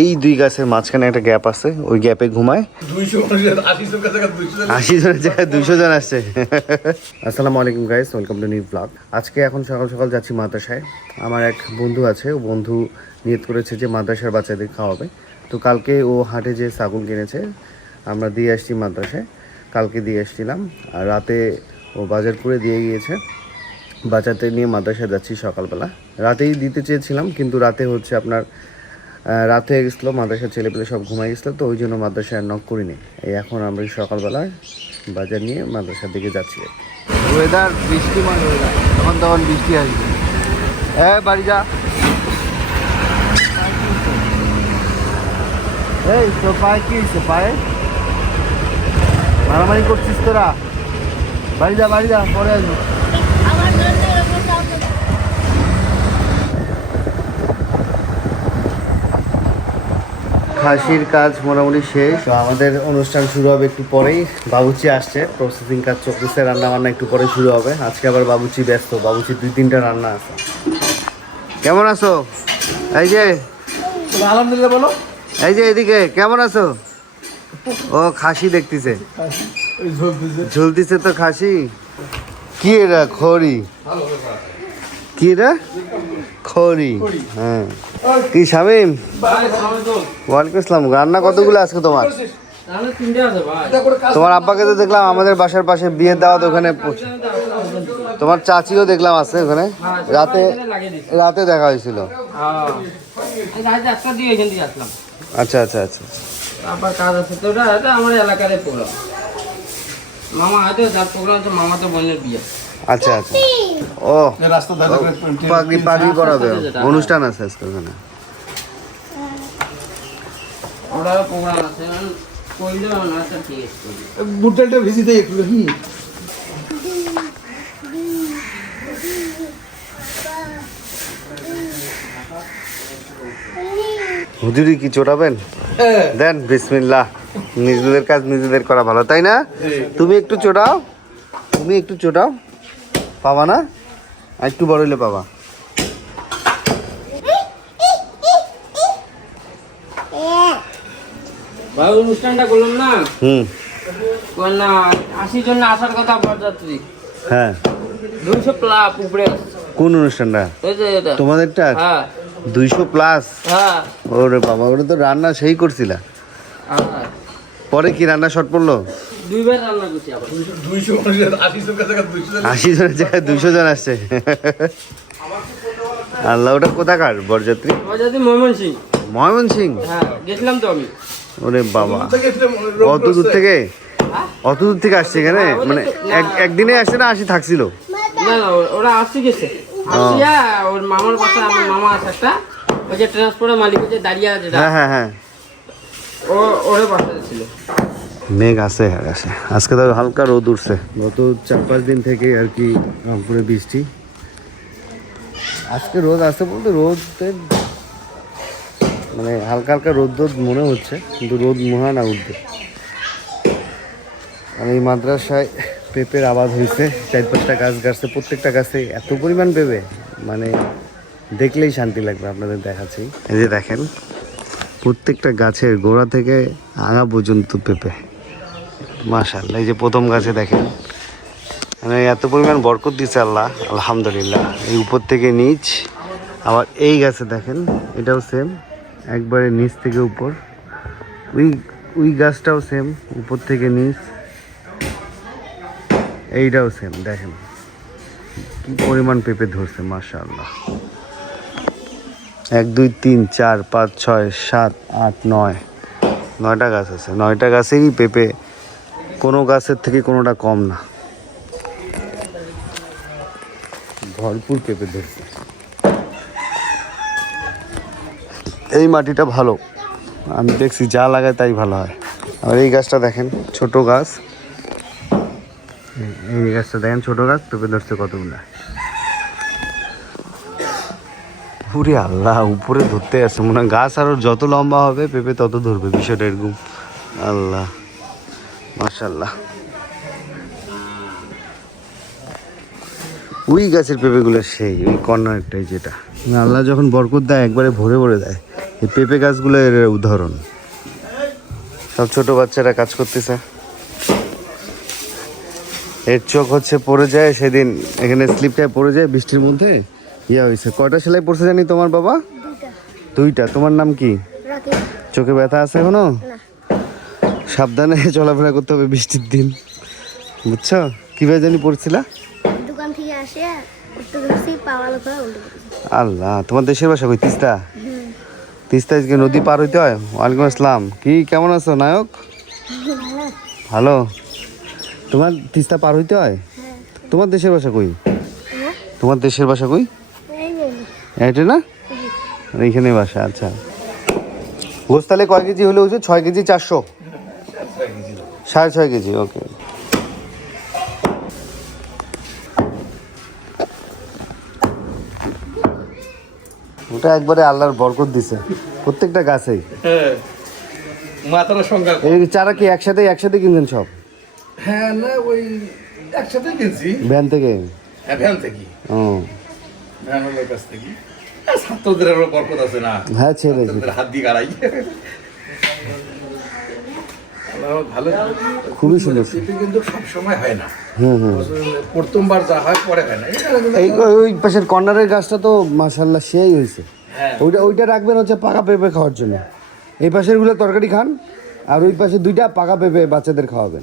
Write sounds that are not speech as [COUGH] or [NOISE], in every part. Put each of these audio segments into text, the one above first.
এই দুই গাছের মাঝখানে একটা গ্যাপ আছে ওই গ্যাপে ঘুমায়। আশি জনের জায়গায় দুশো জন আসছে আসসালামু আলাইকুম guys welcome to new blog আজকে এখন সকাল সকাল যাচ্ছি মাদ্রাসায়। আমার এক বন্ধু আছে ও বন্ধু নিয়ত করেছে যে মাদ্রাসার বাচ্চাদের খাওয়াবে। তো কালকে ও হাটে যে ছাগল কিনেছে আমরা দিয়ে আসছি মাদ্রাসায়। কালকে দিয়ে আসছিলাম আর রাতে ও বাজার করে দিয়ে গিয়েছে। বাচ্চাতে নিয়ে মাদ্রাসায় যাচ্ছি সকালবেলা। রাতেই দিতে চেয়েছিলাম কিন্তু রাতে হচ্ছে আপনার রাত হয়ে গেছিল, মাদ্রাসার ছেলেপেলে সব ঘুমাই গেছিল, তো ওই জন্য মাদ্রাসায় নক করিনি। এই এখন আমরা সকালবেলা বাজার নিয়ে মাদ্রাসার দিকে যাচ্ছি। ওয়েদার বৃষ্টি মানে তখন তখন বৃষ্টি আসবে। হ্যাঁ বাড়ি যা। এই, তো পায়ে কি হয়েছে? পায়ে? মারামারি করছিস তোরা। বাড়ি যা বাড়ি যা, পরে আসব আমার জন্য এরকম কাউকে খাসির কাজ মোটামুটি শেষ। তো আমাদের অনুষ্ঠান শুরু হবে একটু পরেই। বাবুচি আসছে প্রসেসিং কাজ চলতেছে রান্না বান্না একটু পরে শুরু হবে। আজকে আবার বাবুচি ব্যস্ত বাবুচি দুই তিনটা রান্না আছে। কেমন আছো? এই যে আলহামদুলিল্লাহ বলো। এই যে এদিকে কেমন আছো? ও খাসি দেখতেছে। ঝুলতিছে তো খাসি। কি এরা খড়ি? কি এরা খড়ি। হ্যাঁ। কি, শামিম? ওয়ালাইকুম আসসালাম। রান্না কতগুলো আজকে তোমার? তোমার আব্বাকে তো দেখলাম, আমাদের বাসার পাশে বিয়ের দাওয়াত ওখানে তোমার চাচিও দেখলাম আছে ওখানে। রাতে রাতে দেখা হয়েছিল। আচ্ছা আচ্ছা আচ্ছা। আমার এলাকার মামা হয়তো মামা তো বোনের বিয়ে। আচ্ছা আচ্ছা। ও রাস্তা ধারে পাগড়ি পাগড়ি করাবে। অনুষ্ঠান আছে আজকে ওখানে। আছে কইলে না আচ্ছা ভিজি দেয় একটু হুজুরি কি চোটাবেন দেন বিসমিল্লাহ। নিজেদের কাজ নিজেদের করা ভালো তাই না? তুমি একটু চোটাও তুমি একটু চোটাও পাবা না? একটু বড় হইলে পাবা। ভাই অনুষ্ঠানটা করলাম না? হুম। না আশির জন্য আসার কথা বরযাত্রী। হ্যাঁ। দুইশো প্লাস উপরে কোন অনুষ্ঠানটা? তোমাদেরটা? হ্যাঁ। দুইশো প্লাস হ্যাঁ। ওরে বাবা ওটা তো রান্না সেই করছিলা। পরে কি রান্না শর্ট পড়ল? দুইবার রান্না করছি আবার। দুইশো মানুষের আশিশো কাছাকাছি দুইশো জন আশি জনের জায়গায় জন আসছে। আল্লাহ ওটা কোথাকার? বরযাত্রী? বরযাত্রী ময়মন সিং ময়মন সিং হ্যাঁ গেছিলাম তো আমি। ওরে বাবা। থেকে অত দূর থেকে? অত দূর থেকে আসছে এখানে? মানে এক- একদিনে আসছে না আসি থাকছিল? না না ওরা আসছে গেছে। আসিয়া ওর মামার পাশে আমার মামা আছে একটা। ওই যে ট্রান্সপোর্টের মালিক যে দাঁড়িয়ে আছে হ্যাঁ হ্যাঁ হ্যাঁ। ও ওরে পাশে ছিল। মেঘ আছে আকাশে আজকে তো হালকা রোদ উঠছে। গত চার পাঁচ দিন থেকে আর কি রংপুরে বৃষ্টি। আজকে রোদ আছে বলতে রোদের মানে হালকা হালকা রোদ রোদ মনে হচ্ছে কিন্তু রোদ মহা না উঠবে। আর এই মাদ্রাসায় পেঁপের আবাদ হয়েছে চার পাঁচটা গাছ গাছছে প্রত্যেকটা গাছে এত পরিমাণ পেঁপে মানে দেখলেই শান্তি লাগবে আপনাদের দেখাচ্ছি। এই যে দেখেন প্রত্যেকটা গাছের গোড়া থেকে আগা পর্যন্ত পেঁপে। মাশাল্লাহ এই যে প্রথম গাছে দেখেন। মানে এত পরিমাণ বরকত দিচ্ছে আল্লাহ, আলহামদুলিল্লাহ। এই উপর থেকে নিচ, আবার এই গাছে দেখেন, এটাও সেম একবারে নিচ থেকে উপর। ওই ওই গাছটাও সেম উপর থেকে নিচ। এইটাও সেম দেখেন। কি পরিমাণ পেঁপে ধরছে, মাশাআল্লাহ। এক, দুই, তিন, চার, পাঁচ, ছয়, সাত, আট, নয়। নয়টা গাছ আছে, নয়টা গাছেরই পেঁপে কোনো গাছের থেকে কোনোটা কম না। ভরপুর পেঁপে ধরছে। এই মাটিটা ভালো। আমি দেখছি যা লাগায় তাই ভালো হয়। আর এই গাছটা দেখেন ছোট গাছ। এই- গাছটা দেখেন ছোট গাছ পেঁপে ধরছে কতগুলা। পুরে আল্লাহ উপরে ধরতে আসছে মনে হয় গাছ আরও যত লম্বা হবে পেঁপে তত ধরবে বিষয়টা এরকম। আল্লাহ। মাশাল্লাহ ওই গাছের পেঁপেগুলো সেই ওই কর্নারটাই যেটা। আল্লাহ যখন বরকত দেয় একবারে ভরে ভরে দেয়। এই পেঁপে গাছগুলো এর উদাহরণ। সব ছোট বাচ্চারা কাজ করতেছে। এর চোখ হচ্ছে পড়ে যায় সেদিন এখানে স্লিপটায় পড়ে যায় বৃষ্টির মধ্যে। ইয়া হয়েছে কয়টা সেলাই পড়ছে জানি তোমার বাবা? দুইটা। তোমার নাম কি? চোখে ব্যথা আছে এখনও? না। সাবধানে [LAUGHS] চলাফেরা করতে হবে বৃষ্টির দিন। বুঝছ? কীভাবে জানি পড়ছিলা? দোকান থেকে আসে। আল্লাহ তোমার দেশের বাসা কই? তিস্তা? তিস্তা আজকে নদী পার হইতে হয়? ওয়ালাইকুম আসসালাম। কি কেমন আছো নায়ক? ভালো। তোমার তিস্তা পার হইতে হয়? তোমার দেশের বাসা কই? হ্যাঁ? তোমার দেশের বাসা কই? এটা না? এইখানে বাসা আচ্ছা। গোস তাহলে কয় কেজি হলে হচ্ছে ছয় কেজি চারশো। সাড়ে ছয় কেজি ওকে ওটা একবারে আল্লাহর বরকত দিছে প্রত্যেকটা গাছেই। হ্যাঁ মাথার সংখ্যা এই চারা কি একসাথে একসাথে কিনছেন সব? হ্যাঁ না ওই একসাথে কিনছি। ভ্যান থেকে? হ্যাঁ ভ্যান থেকে। ও। ভ্যান কাছ থেকে। ছাত্রদের বরকত আছে না। হ্যাঁ ছেড়েছি হাত দিয়ে গাড়াই। ভালো খুবই সুন্দর। কিন্তু সব সময় হয় না। হুম হুম। প্রথমবার যা হয় পরে হয় না। এই ওই- পাশের কর্নারের গাছটা তো মাশাল্লাহ সেই হয়েছে। হ্যাঁ। ওইটা ওইটা রাখবেন হচ্ছে পাকা পেঁপে খাওয়ার জন্য। এই পাশেরগুলো তরকারি খান আর ওই পাশে দুইটা পাকা পেঁপে বাচ্চাদের খাওয়াবেন।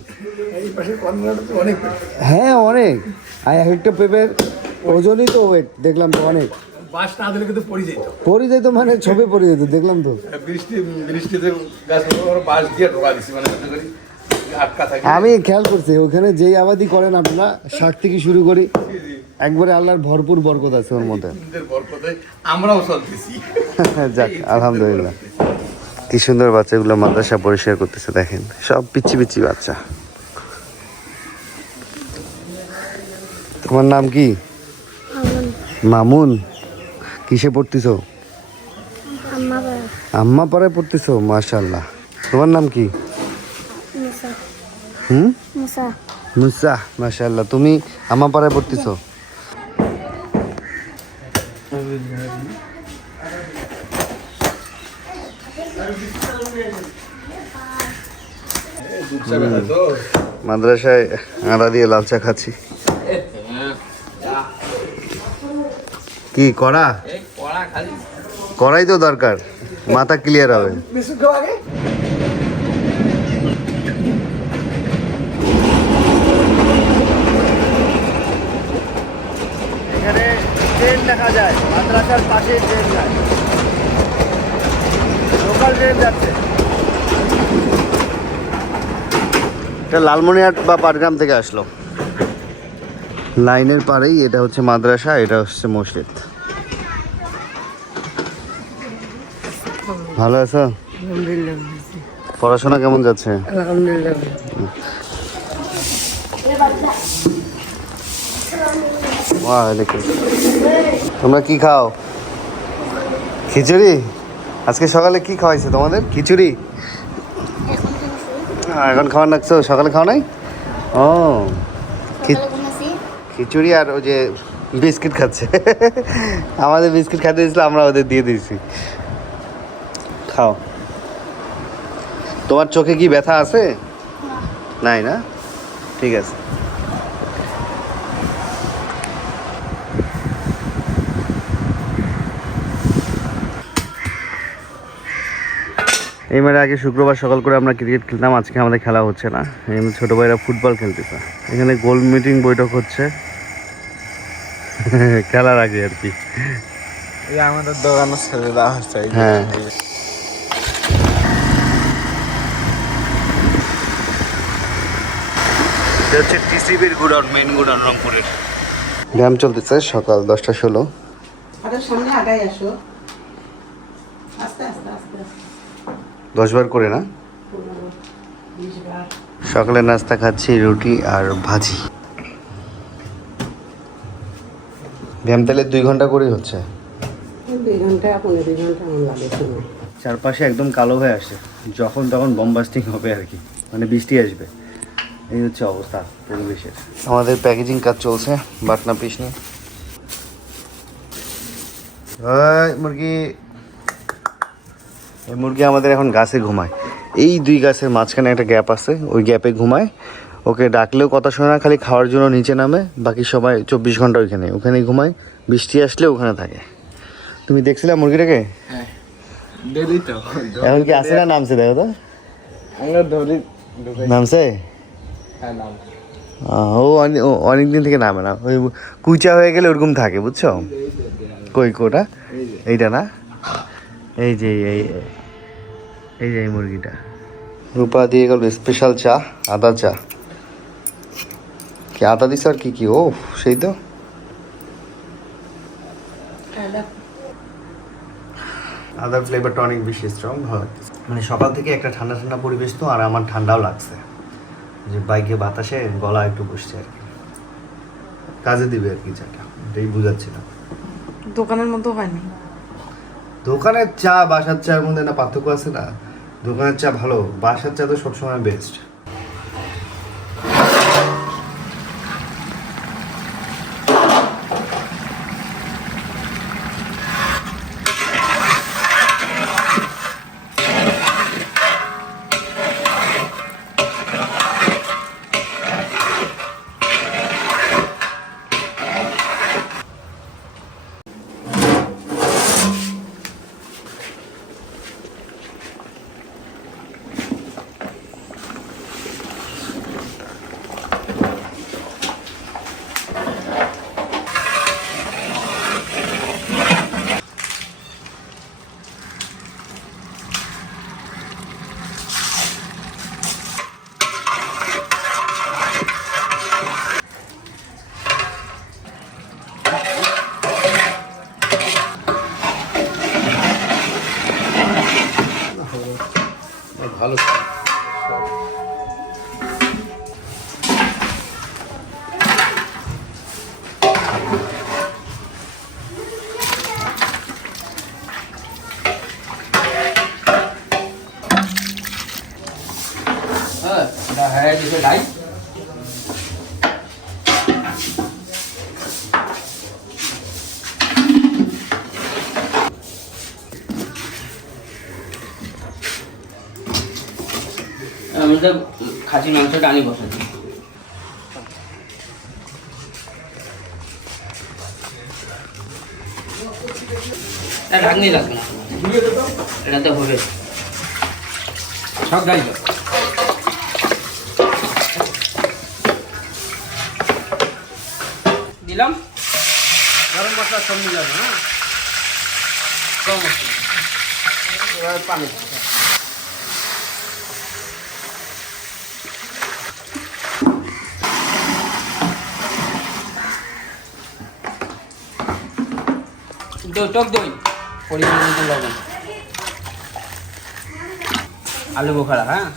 হ্যাঁ অনেক। আর এক একটা পেঁপের ওজনই তো ওয়েট দেখলাম তো অনেক। বাস না দিলে কিন্তু পড়ে যেত পড়ে যেত মানে ছবি পড়ে যেত দেখলাম তো। বৃষ্টি বৃষ্টিতে গাছ বাস দিয়ে ঢোকা দিছি মানে যাতে করে আটকা থাকে। আমি খেয়াল করছি ওখানে যেই আবাদি করেন আপনারা শাক থেকে শুরু করি একবারে আল্লাহর ভরপুর বরকত আছে ওর মধ্যে। আমরাও চলতেছি। [LAUGHS] যাক আলহামদুলিল্লাহ। কি সুন্দর বাচ্চাগুলো মাদ্রাসা পরিষ্কার করতেছে দেখেন। সব পিচ্ছি পিচ্ছি বাচ্চা। তোমার নাম কি? আমন মামুন? কিসে পড়তেছো? আম্মা পাড়ায়। পড়তেছো? মাশাল্লাহ তোমার নাম কি? হুম? মুসা। মাশাল্লাহ তুমি আম্মা পাড়ায় পড়তেছো? মাদ্রাসায় আদা দিয়ে লাল চা খাচ্ছি। কি করা কড়া? করাই তো দরকার মাথা ক্লিয়ার হবে। এখানে ট্রেন দেখা যায় মাদ্রাসার পাশে ট্রেন যায় লোকাল ট্রেন যাচ্ছে। এটা লালমনিরহাট বা পাটগ্রাম থেকে আসলো। লাইনের পারেই এটা হচ্ছে মাদ্রাসা এটা হচ্ছে মসজিদ। ভালো আছো? পড়াশোনা কেমন যাচ্ছে? আলহামদুলিল্লাহ তোমরা কি খাও? খিচুড়ি? আজকে সকালে কি খাওয়াইছে তোমাদের? খিচুড়ি? এখন খাওয়ার লাগছো সকালে খাও নাই? ও। খিচুড়ি আর ওই যে বিস্কিট খাচ্ছে। আমাদের বিস্কিট খাইতে দিয়েছিল আমরা ওদের দিয়ে দিয়েছি। খাও। তোমার চোখে কি ব্যথা আছে? নাই না? ঠিক আছে। এই মেরে আগে শুক্রবার সকাল করে আমরা ক্রিকেট খেলতাম আজকে আমাদের খেলা হচ্ছে না। এমনি ছোটো ভাইরা ফুটবল খেলতেছে। এখানে গোল মিটিং বৈঠক হচ্ছে। [LAUGHS] খেলার আগে আর কি। এই আমাদের দোকানে ছেড়ে দেওয়া হচ্ছে হ্যাঁ। এটা হচ্ছে টিসিবির গুডাউন মেন গুডাউন রংপুরের। ব্যায়াম চলতেছে সকাল দশটা ষোলো। আরে সামনে আগাই আসো। আস্তে আস্তে আস্তে। আস্তে দশ বার করে না সকালে নাস্তা খাচ্ছি রুটি আর ভাজি। ব্যায়াম তাহলে দুই ঘণ্টা করেই হচ্ছে? চারপাশে একদম কালো হয়ে আসে। যখন তখন বমবাস্টিং হবে আর কি। মানে বৃষ্টি আসবে। এই হচ্ছে অবস্থা পরিবেশের। আমাদের প্যাকেজিং কাজ চলছে বাটনা পিস নিয়ে। মুরগি। এই মুরগি আমাদের এখন গাছে ঘুমায়। এই দুই গাছের মাঝখানে একটা গ্যাপ আছে ওই গ্যাপে ঘুমায়। ওকে ডাকলেও কথা শোনে না খালি খাওয়ার জন্য নিচে নামে বাকি সবাই চব্বিশ ঘণ্টা ওইখানে। ওখানেই ঘুমায় বৃষ্টি আসলে ওখানে থাকে। তুমি দেখছিলে মুরগিটাকে? দেরি এখন কি আসে না নামছে দেখো তো। নামছে? হ্যাঁ ও অনে- ও অনেক দিন থেকে নামে না। ওই কুচা হয়ে গেলে ওরকম থাকে বুঝছ? কই কোটা? এইটা না? এই যে এই এই- এই যে এই মুরগিটা। রূপা দিয়ে গেল স্পেশাল চা আদা চা। কি আদা দিস আর কি কি? ও সেই তো। আদার ফ্লেভারটা অনেক বেশি স্ট্রং ভালো মানে সকাল থেকে একটা ঠান্ডা ঠান্ডা পরিবেশ তো আর আমার ঠান্ডাও লাগছে। যে বাইকে বাতাসে গলা একটু বসছে আর কি। কাজে দিবে আর কি চাটা এটাই বুঝাচ্ছিলাম। দোকানের মতো হয়নি? দোকানের চা বাসার চার মধ্যে না পার্থক্য আছে না? দোকানের চা ভালো বাসার চা তো সবসময় বেস্ট ভালো হ্যাঁ এটা হ্যাঁ দিছে লাই আমি তো খাসির মাংসটা আনি বসাচ্ছি। রাখনি লাগবে না। এটাতে হবে। সব গাড়ি সব মিলাবো হ্যাঁ মশলা এবার পানি দই টক দই? পরিমাণ মতো লবণ। আলু বোখারা হ্যাঁ?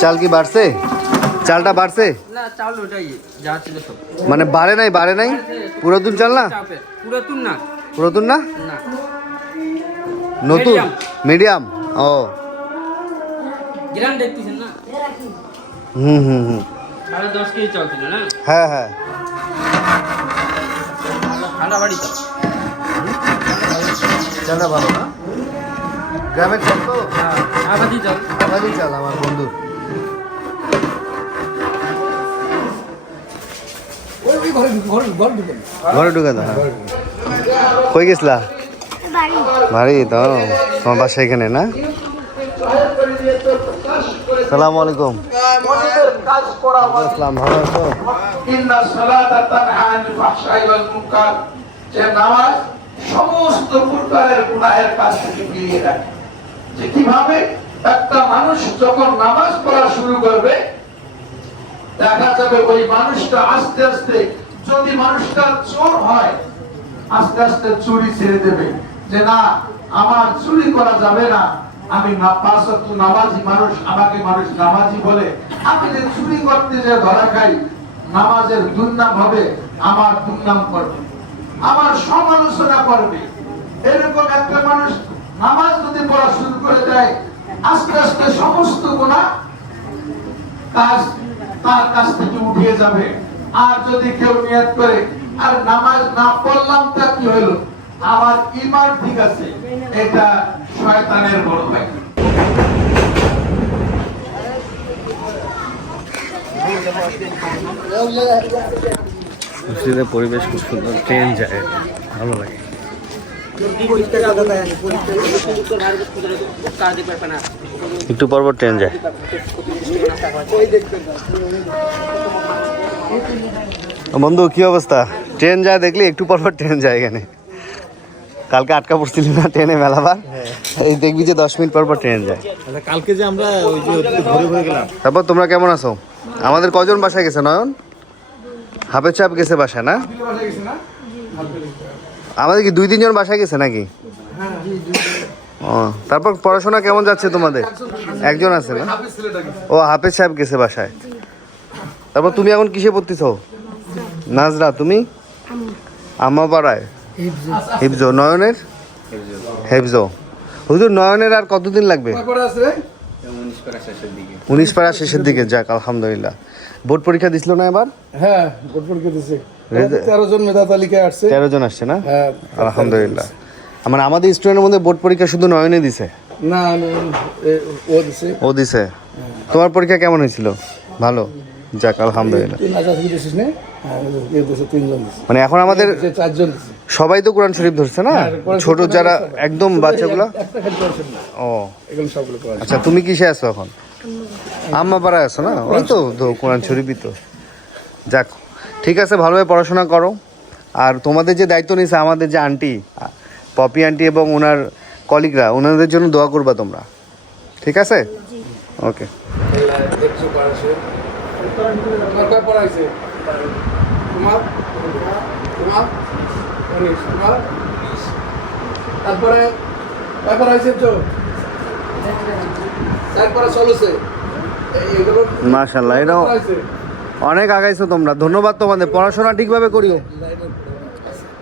চাল কি বাড়ছে? চালটা বাড়ছে? মানে বাড়ে নাই বাড়ে নাই? পুরাতন চাল না? পুরাতন না। পুরাতন না? না। নতুন? মিডিয়াম। ও। হুম হুম হুম। হ্যাঁ হ্যাঁ। চালটা ভালো না? গ্রামের চাল তো? হ্যাঁ আবাদি চাল। আবাদি চাল আমার বন্ধুর। ঘরে ঢুকে দাও হ্যাঁ। কই গেছিলা? বাড়ি। তো তোমার বাসা এখানে না? সালাম আলাইকুম। আসসালাম ভালো আছো? যে নামাজ সমস্ত প্রকারের গুনাহের থেকে ফিরিয়ে রাখে যে কীভাবে একটা মানুষ যখন নামাজ পড়া শুরু করবে দেখা যাবে ওই মানুষটা আস্তে আস্তে যদি মানুষটা চোর হয়, আস্তে আস্তে চুরি ছেড়ে দেবে। যে না, আমার চুরি করা যাবে না। আমি নামাজি মানুষ, আমাকে মানুষ নামাজি বলে। আমি যে চুরি করতে যে ধরা খাই, নামাজের দুর্নাম হবে, আমার দুর্নাম করবে। আমার সমালোচনা করবে। এরকম একটা মানুষ নামাজ যদি পড়া শুরু করে দেয়, আস্তে আস্তে সমস্ত গুণা কাজ তার কাছ থেকে উঠিয়ে যাবে। আর যদি কেউ নিয়ত করে, আর নামাজ না পড়লাম তা কি হলো? আমার ইমান ঠিক আছে, এটা শয়তানের বড় ভাই। মসজিদের পরিবেশ খুব সুন্দর, ট্রেন যায়, ভালো লাগে। একটু পর পর ট্রেন যায়। বন্ধু কি অবস্থা? ট্রেন যায় দেখলি একটু পর পর ট্রেন যায় এখানে। কালকে আটকা পড়ছিলি না ট্রেনে মেলাবার এই দেখবি যে দশ মিনিট পর পর ট্রেন যায়। কালকে যে আমরা ওই যে ঘুরে ঘুরে গেলাম। তারপর তোমরা কেমন আছো? আমাদের কজন বাসায় গেছে নয়ন? হাফেজ চাপ গেছে বাসায় না? আমাদের কি দুই তিনজন বাসায় গেছে নাকি? ও তারপর পড়াশোনা কেমন যাচ্ছে তোমাদের? একজন আছে না? ও হাফেজ সাহেব গেছে বাসায়। তারপর তুমি এখন কিসে পড়তেছ? নাজরা তুমি? আমা পাড়ায় হিফজো। নয়নের? হেফজো। হুজুর নয়নের আর কতদিন লাগবে? উনিশ পাড়া শেষের দিকে। যাক আলহামদুলিল্লাহ। বোর্ড পরীক্ষা দিছিল না এবার? হ্যাঁ ভোট পরীক্ষা দিছে। তেরো জন মেধা তালিকায় আসছে। তেরো জন আসছে না? হ্যাঁ আলহামদুলিল্লাহ। আমার আমাদের স্টুডেন্টের মধ্যে বোর্ড পরীক্ষা শুধু নয়নে দিছে? না ও দিছে। ও দিছে। তোমার পরীক্ষা কেমন হয়েছিল? ভালো? যাক আলহামদুলিল্লাহ। হ্যাঁ মানে এখন আমাদের যে চারজন দিছে। সবাই তো কোরআন শরীফ ধরছে না? কোরআন ছোট যারা একদম বাচ্চাগুলো? ও। আচ্ছা তুমি কিসে আছো এখন? আম্মা পাড়ায় আছো না? ওই তো তো কোরআন শরীফই তো। যাক ঠিক আছে ভালোভাবে পড়াশোনা করো। আর তোমাদের যে দায়িত্ব নিয়েছে আমাদের যে আন্টি পপি আন্টি এবং ওনার কলিগরা ওনাদের জন্য দোয়া করবা তোমরা। ঠিক আছে? ওকে একশো পড়াছে পড়াইছে তোমার তোমার উনিশ তোমার। তারপরে তো তারপরে চলছে। মাশাল্লাহ এটাও অনেক আগাইছো তোমরা। ধন্যবাদ তোমাদের। পড়াশোনা ঠিকভাবে করিও।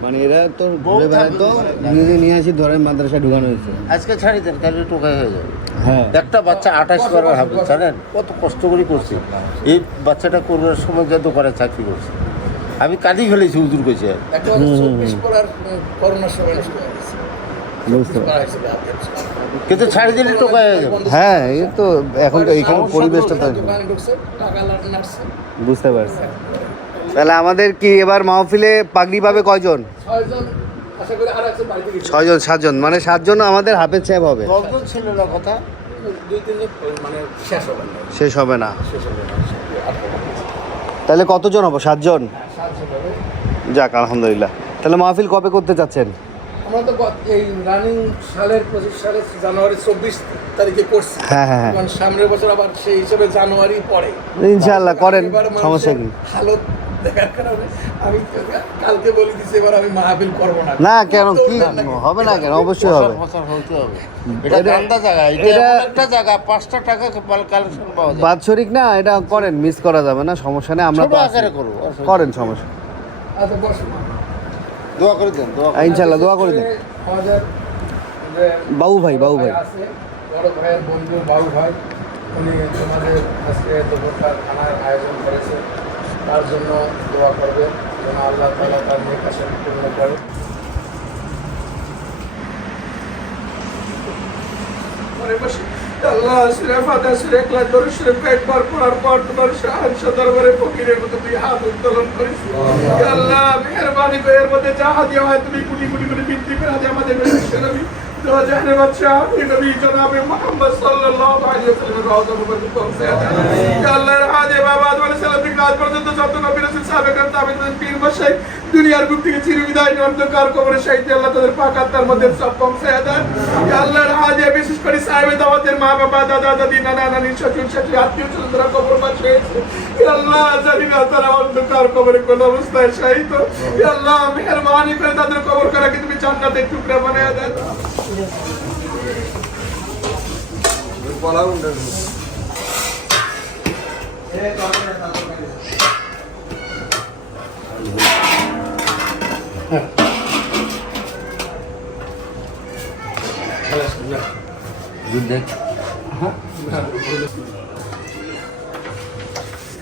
মানে এরা তো ঘুরে বেড়াতো নিজে নিয়ে আসি ধরে মাদ্রাসা ঢুকানো হয়েছে। আজকে ছাড়ি দেন কালকে টোকাই হয়ে যাবে। হ্যাঁ। একটা বাচ্চা আঠাশ করার হবে জানেন? কত কষ্ট করে করছে। এই বাচ্চাটা করবার সময় যে দোকানে চাকরি করছে। আমি কাঁদি ফেলেছি হয়ে বুঝতে পারছি। কিন্তু ছাড়ি দিলে টোকাই হয়ে যাবে। হ্যাঁ এই তো এখন তো এখানে পরিবেশটা তো টাকা বুঝতে পারছি। তাহলে আমাদের কি এবার মাহফিলে পাগড়ি পাবে কয়জন? ছয়জন সাতজন মানে সাতজন আমাদের হাফের সাহেব হবে। ছিল না কথা? মানে শেষ হবে না। শেষ হবে না। শেষ হবে না তাহলে কতজন হব? সাতজন? সাতজন যাক আলহামদুলিল্লাহ। তাহলে মাহফিল কবে করতে চাচ্ছেন? আমরা তো এই রানিং সালের পঁচিশ সালের জানুয়ারি চব্বিশ তারিখে করছি হ্যাঁ, হ্যাঁ, হ্যাঁ। সামনের বছর আবার সেই হিসেবে জানুয়ারি পরে ইনশাআল্লাহ করেন সমস্যা কি? হালত দেখার কারণে আমি কালকে বলে দিচ্ছি এবার আমি মাহফিল করব না। না কেন? কি হবে না কেন? অবশ্যই হবে। বছর হতে হবে। এটা জায়গা এটা একটা জায়গা পাঁচটা টাকা কালেকশন পাওয়া যায়। বাৎসরিক না এটা করেন মিস করা যাবে না সমস্যা নেই আমরা তো আছি। আকারে করব করেন সমস্যা। আচ্ছা দোয়া করে দেন দোয়া ইনশাল্লাহ দোয়া করে দিন। আমাদের বাবু ভাই বাবু ভাই। আছে বড় ভাইয়ের বন্ধু বাবু ভাই উনি তোমাদের আজকে দুপুরটা খানার আয়োজন করেছে তার জন্য দোয়া করবে যেন আল্লাহ তালা তার মেয়ে কাছে পূর্ণ করে। আল্লাহ সুরে ফাতে সুরে ক্লান্তর সুরে একবার পড়ার পর তোমার সাহায্য দরবারে ফকিরের মতো তুই হাত উত্তোলন করিস। আল্লাহ। মেহরবানি কোরআনিক এর মধ্যে যা দেওয়া হয় তুমি কুটি কুটি করে বৃদ্ধি করে আজ আমাদের নবী। দুনিয়ার বুক থেকে চির অন্ধকার কবরে শাইতে আল্লাহ তাদের পাকাতার মধ্যে সব পৌঁছে আল্লাহর হাদে বিশেষ করে সাহেবের দাওয়াতের মা বাবা দাদা দাদি নানা নানি শ্বশুর শাশুড়ি আত্মীয় সুন্দর কবর পাশে আল্লাহ জানি তারা অন্ধকার কবরে কোন অবস্থায় শাহিত আল্লাহ মেহরবানি করে তাদের কবর করাকে তুমি জান্নাতের টুকরা বানায়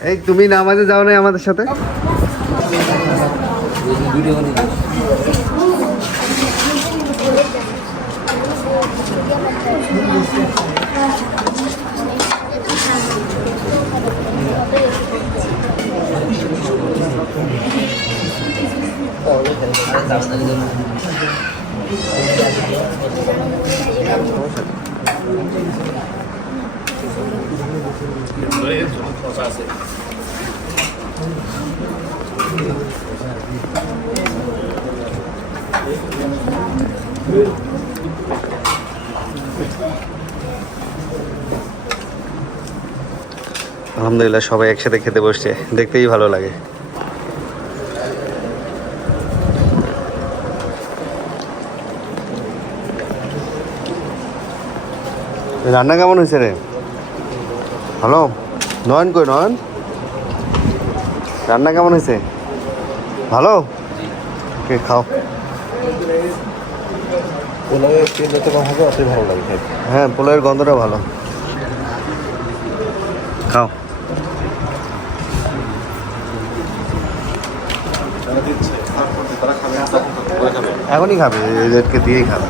এই তুমি নামাজে যাও নাই আমাদের সাথে? আলহামদুলিল্লাহ সবাই একসাথে খেতে বসছে। দেখতেই ভালো লাগে। রান্না কেমন হয়েছে রে? হ্যালো নয়ন কই নয়ন? রান্না কেমন হয়েছে? ভালো? ওকে খাও। পোলাওয়ে তেল যত কম হবে অতই ভালো। হ্যাঁ পোলাওয়ের গন্ধটা ভালো। খাও। এখনই খাবে এদেরকে দিয়েই খাবে।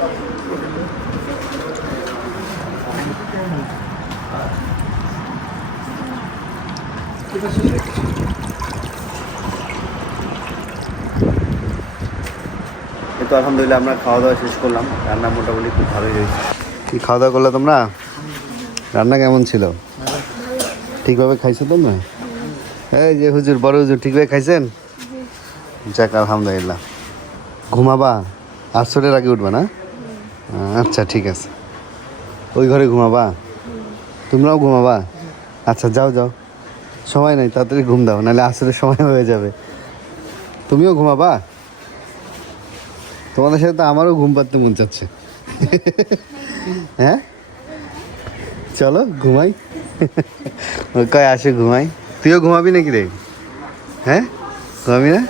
এই তো আলহামদুলিল্লাহ আমরা খাওয়া দাওয়া শেষ করলাম। রান্না মোটামুটি খুব ভালোই হয়েছে। কি খাওয়া দাওয়া করলে তোমরা? রান্না কেমন ছিল? ঠিকভাবে খাইছো তোমরা? এই যে হুজুর, বড় হুজুর, ঠিকভাবে খাইছেন? যাক, আলহামদুলিল্লাহ। ঘুমাবা? আসরের আগে উঠবে না? আচ্ছা ঠিক আছে। ওই ঘরে ঘুমাবা? তোমরাও ঘুমাবা? আচ্ছা যাও যাও। সময় নাই তাড়াতাড়ি ঘুম দাও নাহলে আসলে সময় হয়ে যাবে। তুমিও ঘুমাবা? তোমাদের সাথে তো আমারও ঘুম পাড়তে মন চাচ্ছে। হ্যাঁ? চলো ঘুমাই। ও কয় আসে ঘুমাই। তুইও ঘুমাবি নাকি রে? হ্যাঁ? ঘুমাবি না।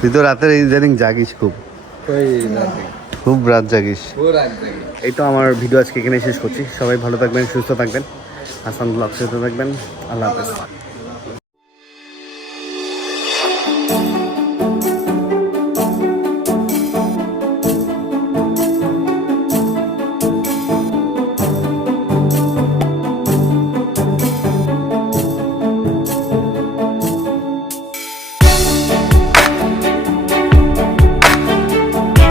তুই তো রাতের ইদানিং জাগিস খুব। খুব রাত জাগিস। এই তো আমার ভিডিও আজকে এখানে শেষ করছি। সবাই ভালো থাকবেন সুস্থ থাকবেন। হাসান ব্লগ সুস্থ থাকবেন। আল্লাহ হাফেজ।